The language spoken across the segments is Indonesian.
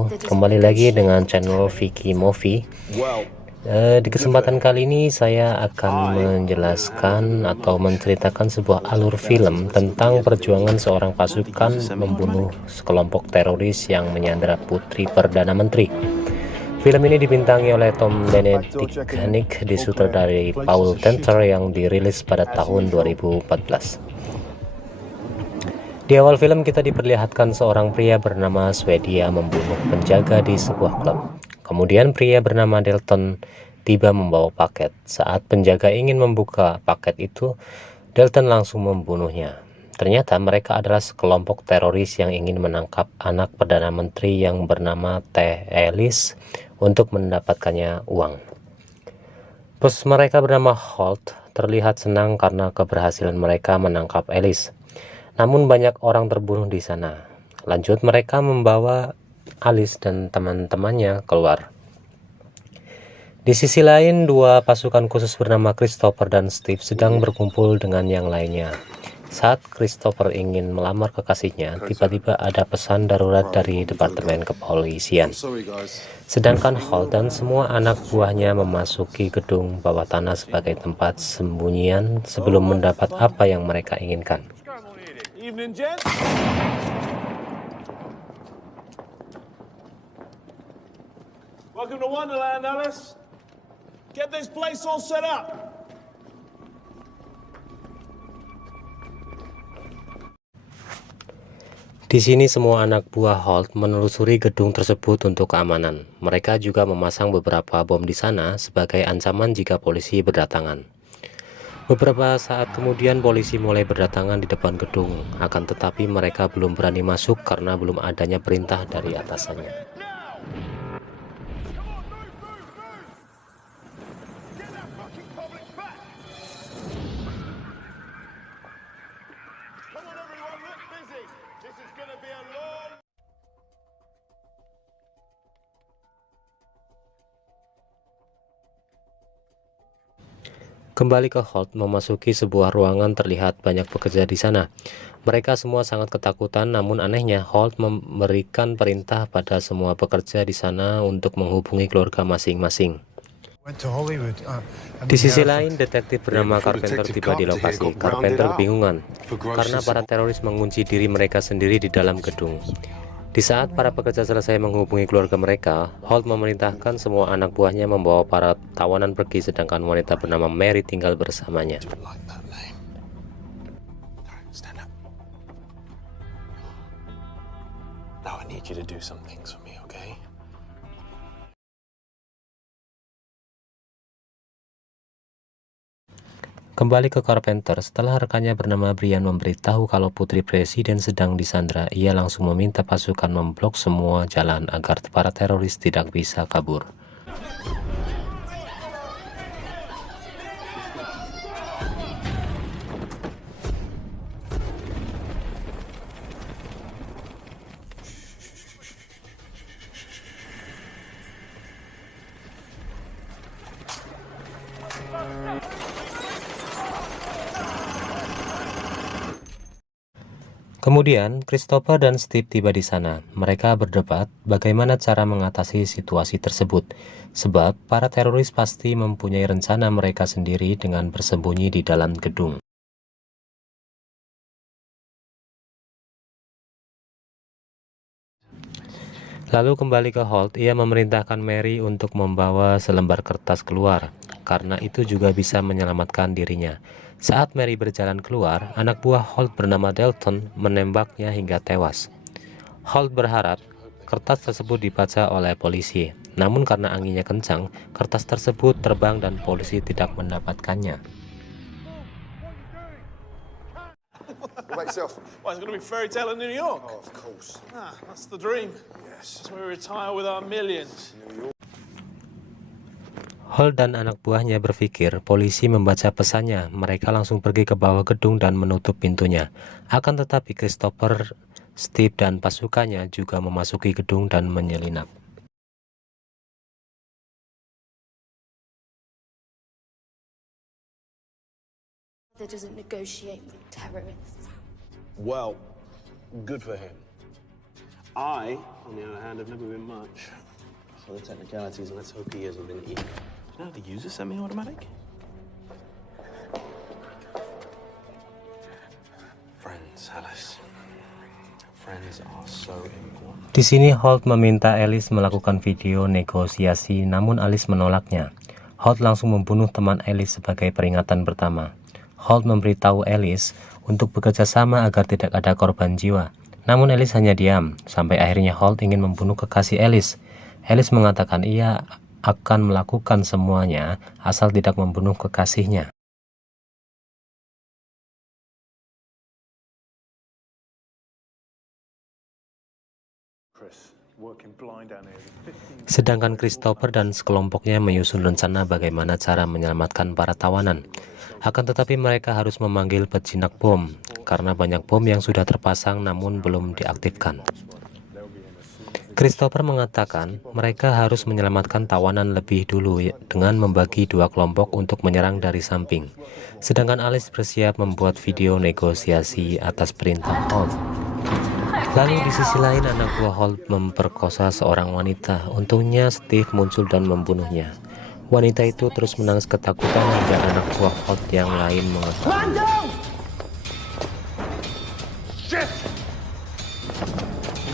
Kembali lagi dengan channel Vicky Movie. Di kesempatan kali ini saya akan menjelaskan atau menceritakan sebuah alur film tentang perjuangan seorang pasukan membunuh sekelompok teroris yang menyandera putri Perdana Menteri. Film ini dibintangi oleh Tom Benedict, disutradarai Paul Tenter, yang dirilis pada tahun 2014. Di awal film kita diperlihatkan seorang pria bernama Swedia membunuh penjaga di sebuah klub. Kemudian pria bernama Dalton tiba membawa paket. Saat penjaga ingin membuka paket itu, Dalton langsung membunuhnya. Ternyata mereka adalah sekelompok teroris yang ingin menangkap anak Perdana Menteri yang bernama T. Ellis untuk mendapatkannya uang. Bos mereka bernama Holt terlihat senang karena keberhasilan mereka menangkap Ellis. Namun banyak orang terbunuh di sana. Lanjut, mereka membawa Alice dan teman-temannya keluar. Di sisi lain, dua pasukan khusus bernama Christopher dan Steve sedang berkumpul dengan yang lainnya. Saat Christopher ingin melamar kekasihnya, tiba-tiba ada pesan darurat dari Departemen Kepolisian. Sedangkan Hall dan semua anak buahnya memasuki gedung bawah tanah sebagai tempat sembunyian sebelum mendapat apa yang mereka inginkan. Evening, gents. Welcome to Wonderland, Alice. Get this place all set up. Di sini semua anak buah Holt menelusuri gedung tersebut untuk keamanan. Mereka juga memasang beberapa bom di sana sebagai ancaman jika polisi berdatangan. Beberapa saat kemudian polisi mulai berdatangan di depan gedung, akan tetapi mereka belum berani masuk karena belum adanya perintah dari atasannya. Kembali ke Holt, memasuki sebuah ruangan, terlihat banyak pekerja di sana. Mereka semua sangat ketakutan, namun anehnya Holt memberikan perintah pada semua pekerja di sana untuk menghubungi keluarga masing-masing. Di sisi lain, detektif bernama Carpenter tiba di lokasi. Carpenter kebingungan karena para teroris mengunci diri mereka sendiri di dalam gedung. Di saat para pekerja selesai menghubungi keluarga mereka, Holt memerintahkan semua anak buahnya membawa para tawanan pergi, sedangkan wanita bernama Mary tinggal bersamanya. Kembali ke Carpenter, setelah rekannya bernama Brian memberitahu kalau putri presiden sedang disandra, ia langsung meminta pasukan memblok semua jalan agar para teroris tidak bisa kabur. Kemudian, Christopher dan Steve tiba di sana. Mereka berdebat bagaimana cara mengatasi situasi tersebut, sebab para teroris pasti mempunyai rencana mereka sendiri dengan bersembunyi di dalam gedung. Lalu kembali ke Holt, ia memerintahkan Mary untuk membawa selembar kertas keluar, karena itu juga bisa menyelamatkan dirinya. Saat Mary berjalan keluar, anak buah Holt bernama Dalton menembaknya hingga tewas. Holt berharap kertas tersebut dibaca oleh polisi, namun karena anginnya kencang, kertas tersebut terbang dan polisi tidak mendapatkannya. Well, it's going to be fairy tale in New York. Oh, of course. That's the dream. Yes. So we retire with our millions. Holt dan anak buahnya berpikir polisi membaca pesannya. Mereka langsung pergi ke bawah gedung dan menutup pintunya. Akan tetapi Christopher, Steve, dan pasukannya juga memasuki gedung dan menyelinap. Doesn't negotiate with terrorists. Well, good for him. I, on the other hand, have never been much for the technicalities, and let's hope he hasn't been eaten. Do you know how to use a semi-automatic? Friends, Alice. Friends are so important. Di sini Holt meminta Alice melakukan video negosiasi, namun Alice menolaknya. Holt langsung membunuh teman Alice sebagai peringatan pertama. Holt memberitahu Alice untuk bekerja sama agar tidak ada korban jiwa. Namun Alice hanya diam, sampai akhirnya Holt ingin membunuh kekasih Alice. Alice mengatakan ia akan melakukan semuanya asal tidak membunuh kekasihnya. Sedangkan Christopher dan sekelompoknya menyusun rencana bagaimana cara menyelamatkan para tawanan. Akan tetapi mereka harus memanggil pejinak bom, karena banyak bom yang sudah terpasang namun belum diaktifkan. Christopher mengatakan mereka harus menyelamatkan tawanan lebih dulu dengan membagi dua kelompok untuk menyerang dari samping. Sedangkan Alice bersiap membuat video negosiasi atas perintah Holt. Lalu di sisi lain anak buah Holt memperkosa seorang wanita. Untungnya Steve muncul dan membunuhnya. Wanita itu terus menangis ketakutan hingga anak buah Holt yang lain mengetahui.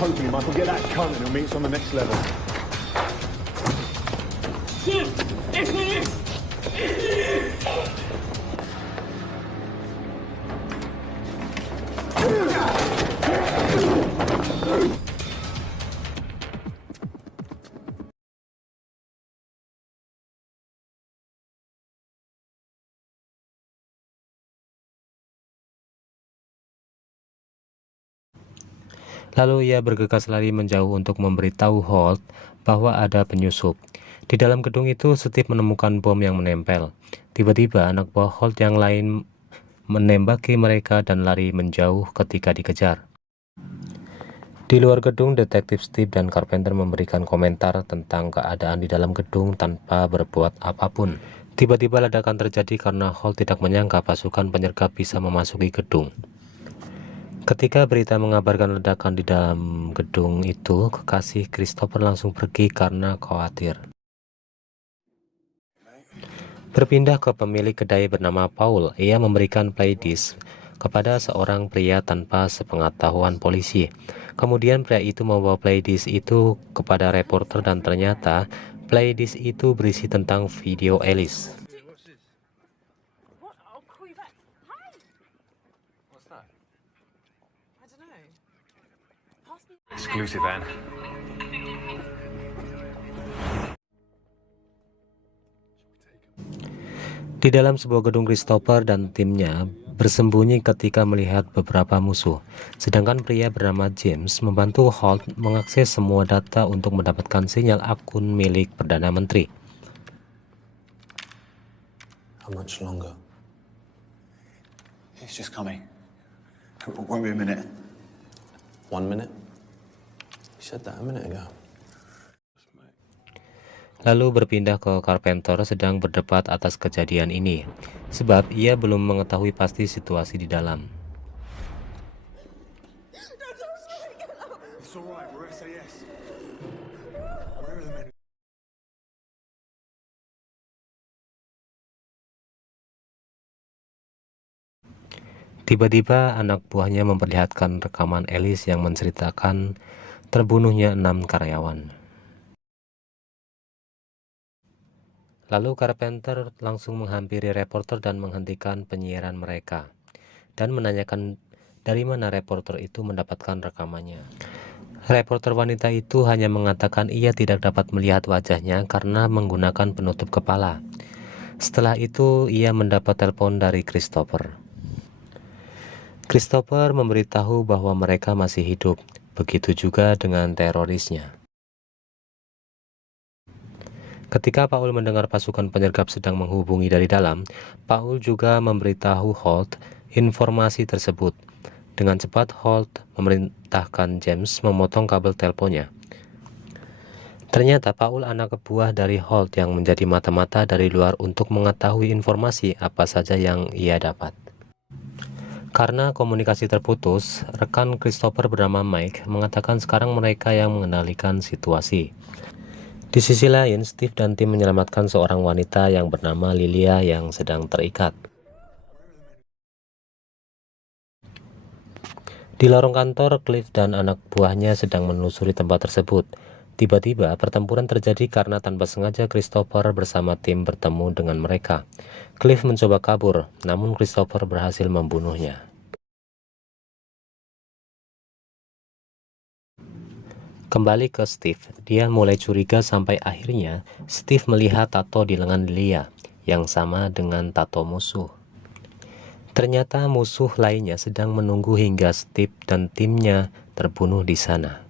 Hopefully Michael get that cunt and he'll meet us on the next level. Lalu ia bergegas lari menjauh untuk memberitahu Holt bahwa ada penyusup. Di dalam gedung itu Steve menemukan bom yang menempel. Tiba-tiba anak buah Holt yang lain menembaki mereka dan lari menjauh ketika dikejar. Di luar gedung, detektif Steve dan Carpenter memberikan komentar tentang keadaan di dalam gedung tanpa berbuat apapun. Tiba-tiba ledakan terjadi karena Holt tidak menyangka pasukan penyergap bisa memasuki gedung. Ketika berita mengabarkan ledakan di dalam gedung itu, kekasih Christopher langsung pergi karena khawatir. Berpindah ke pemilik kedai bernama Paul, ia memberikan playlist kepada seorang pria tanpa sepengetahuan polisi. Kemudian pria itu membawa playlist itu kepada reporter dan ternyata playlist itu berisi tentang video Alice. Exclusive, Anne. Di dalam sebuah gedung, Christopher dan timnya bersembunyi ketika melihat beberapa musuh. Sedangkan pria bernama James membantu Holt mengakses semua data untuk mendapatkan sinyal akun milik Perdana Menteri. How much longer? He's just coming. Won't be a minute. 1 minute? You said that a minute ago. Lalu berpindah ke Carpenter sedang berdebat atas kejadian ini, sebab ia belum mengetahui pasti situasi di dalam. Tiba-tiba anak buahnya memperlihatkan rekaman Alice yang menceritakan terbunuhnya 6 karyawan. Lalu Carpenter langsung menghampiri reporter dan menghentikan penyiaran mereka dan menanyakan dari mana reporter itu mendapatkan rekamannya. Reporter wanita itu hanya mengatakan ia tidak dapat melihat wajahnya karena menggunakan penutup kepala. Setelah itu ia mendapat telepon dari Christopher. Christopher memberitahu bahwa mereka masih hidup, begitu juga dengan terorisnya. Ketika Paul mendengar pasukan penyergap sedang menghubungi dari dalam, Paul juga memberitahu Holt informasi tersebut. Dengan cepat Holt memerintahkan James memotong kabel teleponnya. Ternyata Paul anak buah dari Holt yang menjadi mata-mata dari luar untuk mengetahui informasi apa saja yang ia dapat. Karena komunikasi terputus, rekan Christopher bernama Mike mengatakan sekarang mereka yang mengendalikan situasi. Di sisi lain, Steve dan tim menyelamatkan seorang wanita yang bernama Lilia yang sedang terikat. Di lorong kantor, Cliff dan anak buahnya sedang menelusuri tempat tersebut. Tiba-tiba, pertempuran terjadi karena tanpa sengaja Christopher bersama tim bertemu dengan mereka. Cliff mencoba kabur, namun Christopher berhasil membunuhnya. Kembali ke Steve, dia mulai curiga sampai akhirnya Steve melihat tato di lengan Lilia yang sama dengan tato musuh. Ternyata musuh lainnya sedang menunggu hingga Steve dan timnya terbunuh di sana.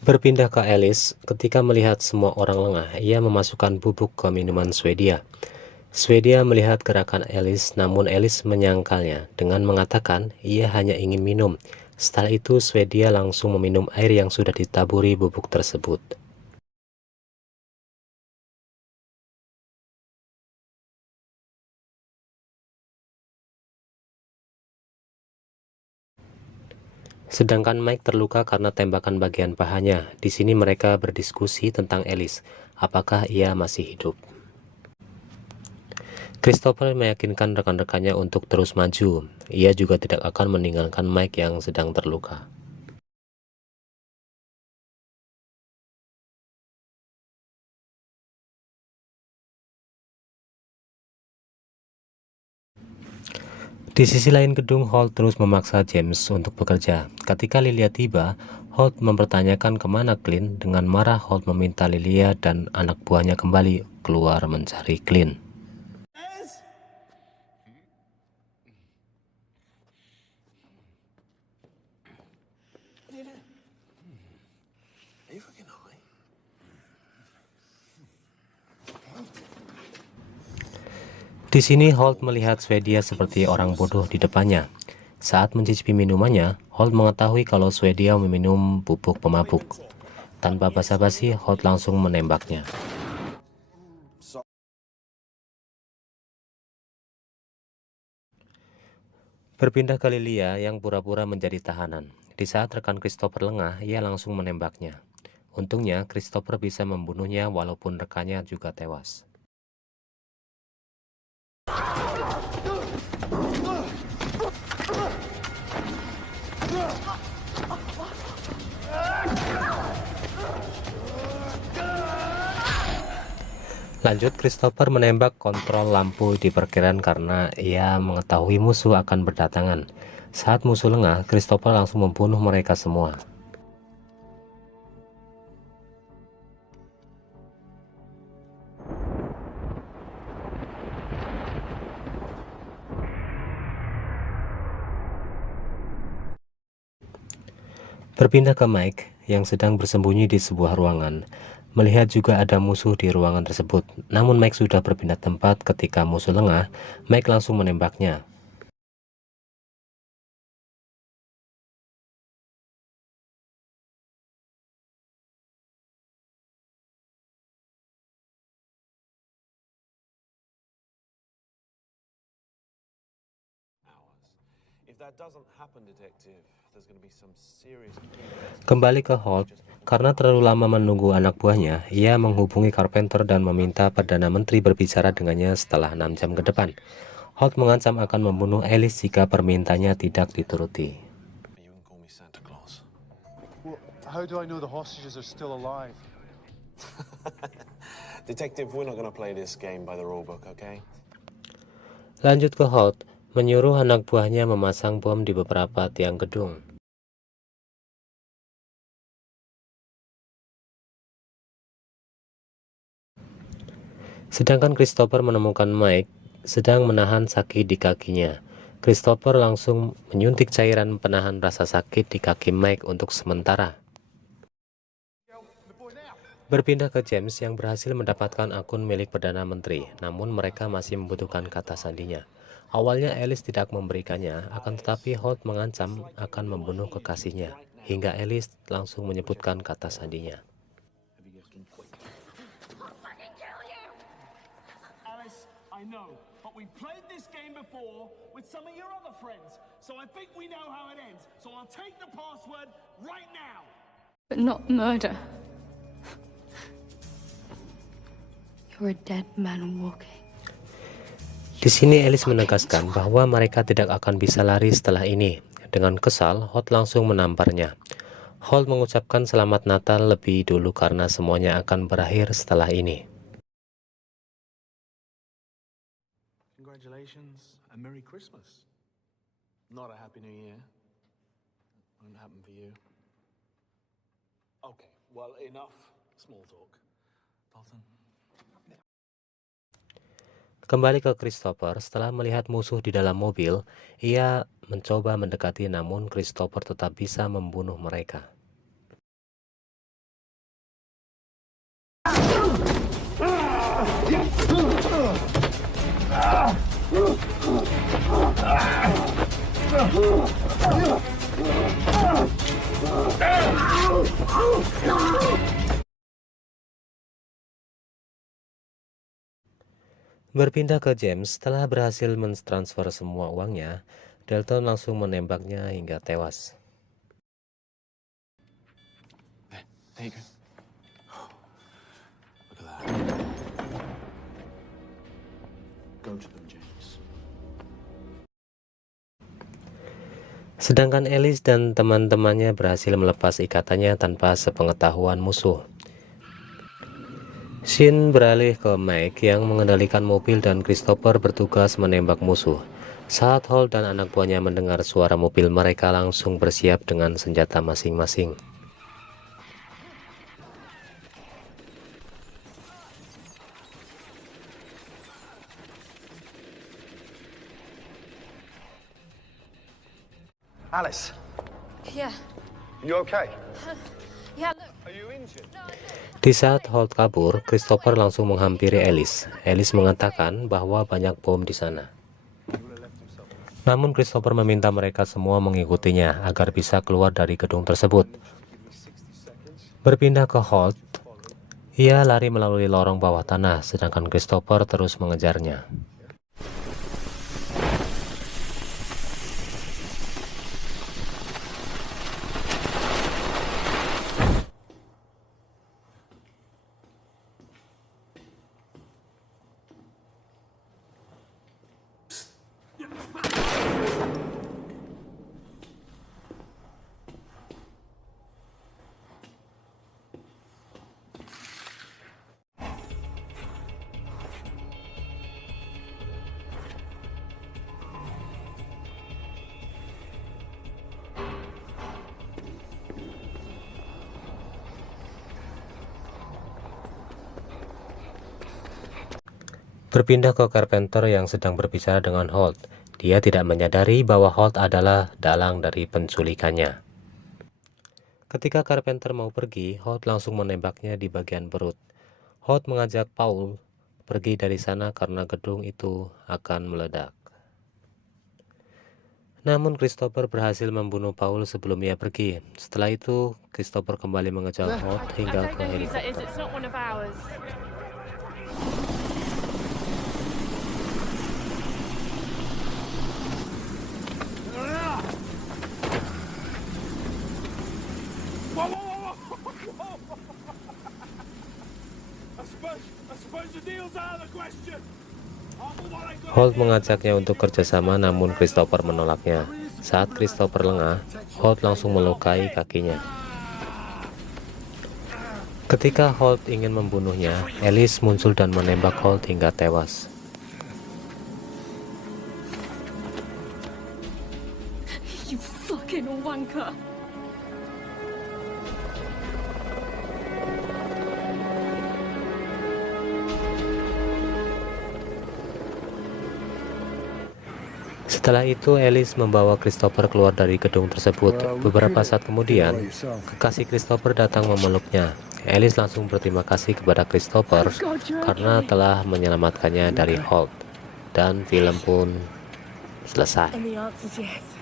Berpindah ke Alice, ketika melihat semua orang lengah, ia memasukkan bubuk ke minuman Swedia. Swedia melihat gerakan Alice, namun Alice menyangkalnya dengan mengatakan ia hanya ingin minum. Setelah itu, Swedia langsung meminum air yang sudah ditaburi bubuk tersebut. Sedangkan Mike terluka karena tembakan bagian pahanya. Di sini mereka berdiskusi tentang Alice, apakah ia masih hidup. Christopher meyakinkan rekan-rekannya untuk terus maju. Ia juga tidak akan meninggalkan Mike yang sedang terluka. Di sisi lain gedung, Holt terus memaksa James untuk bekerja. Ketika Lilia tiba, Holt mempertanyakan kemana Clint. Dengan marah, Holt meminta Lilia dan anak buahnya kembali keluar mencari Clint. Di sini Holt melihat Swedia seperti orang bodoh di depannya. Saat mencicipi minumannya, Holt mengetahui kalau Swedia meminum bubuk pemabuk. Tanpa basa-basi, Holt langsung menembaknya. Berpindah ke Lilia yang pura-pura menjadi tahanan. Di saat rekan Christopher lengah, ia langsung menembaknya. Untungnya, Christopher bisa membunuhnya walaupun rekannya juga tewas. Lanjut, Christopher menembak kontrol lampu di parkiran karena ia mengetahui musuh akan berdatangan. Saat musuh lengah, Christopher langsung membunuh mereka semua. Berpindah ke Mike yang sedang bersembunyi di sebuah ruangan. Melihat juga ada musuh di ruangan tersebut. Namun Mike sudah berpindah tempat ketika musuh lengah. Mike langsung menembaknya. Kembali ke Holt, karena terlalu lama menunggu anak buahnya, ia menghubungi Carpenter dan meminta Perdana Menteri berbicara dengannya setelah 6 jam ke depan. Holt mengancam akan membunuh Alice jika permintaannya tidak dituruti. How do I know the hostages are still alive? Detective, we're not going to play this game by the rulebook, okay? Lanjut ke Holt, menyuruh anak buahnya memasang bom di beberapa tiang gedung. Sedangkan Christopher menemukan Mike sedang menahan sakit di kakinya. Christopher langsung menyuntik cairan penahan rasa sakit di kaki Mike untuk sementara. Berpindah ke James yang berhasil mendapatkan akun milik Perdana Menteri, namun mereka masih membutuhkan kata sandinya. Awalnya Alice tidak memberikannya, akan tetapi Holt mengancam akan membunuh kekasihnya, hingga Alice langsung menyebutkan kata sandinya. We played this game before with some of your other friends, so I think we know how it ends. So I'll take the password right now. But not murder. You're a dead man walking. Di sini Alice menegaskan bahwa mereka tidak akan bisa lari setelah ini. Dengan kesal, Holt langsung menamparnya. Holt mengucapkan selamat Natal lebih dulu karena semuanya akan berakhir setelah ini. Congratulations and Merry Christmas. Not a Happy New Year. Won't happen for you. Okay, well, enough small talk. Dalton. Kembali ke Christopher, setelah melihat musuh di dalam mobil, ia mencoba mendekati namun Christopher tetap bisa membunuh mereka. Berpindah ke James, setelah berhasil mentransfer semua uangnya, Dalton langsung menembaknya hingga tewas. There you go. Look at that. Go to them, James. Sedangkan Alice dan teman-temannya berhasil melepas ikatannya tanpa sepengetahuan musuh. Sean beralih ke Mike yang mengendalikan mobil dan Christopher bertugas menembak musuh. Saat Holt dan anak buahnya mendengar suara mobil, mereka langsung bersiap dengan senjata masing-masing. Alice, Yeah. you okay? Yeah, look. Are you injured? Di saat Holt kabur, Christopher langsung menghampiri Alice. Alice mengatakan bahwa banyak bom di sana. Namun Christopher meminta mereka semua mengikutinya agar bisa keluar dari gedung tersebut. Berpindah ke Holt, ia lari melalui lorong bawah tanah, sedangkan Christopher terus mengejarnya. Berpindah ke Carpenter yang sedang berbicara dengan Holt. Dia tidak menyadari bahwa Holt adalah dalang dari penculikannya. Ketika Carpenter mau pergi, Holt langsung menembaknya di bagian perut. Holt mengajak Paul pergi dari sana karena gedung itu akan meledak. Namun Christopher berhasil membunuh Paul sebelum ia pergi. Setelah itu, Christopher kembali mengejar Holt hingga ke helikopter. Holt mengajaknya untuk kerjasama, namun Christopher menolaknya. Saat Christopher lengah, Holt langsung melukai kakinya. Ketika Holt ingin membunuhnya, Alice muncul dan menembak Holt hingga tewas. You fucking wanker. Setelah itu, Alice membawa Christopher keluar dari gedung tersebut. Beberapa saat kemudian, kekasih Christopher datang memeluknya. Alice langsung berterima kasih kepada Christopher karena telah menyelamatkannya dari Holt. Dan film pun selesai. And the answer's yes.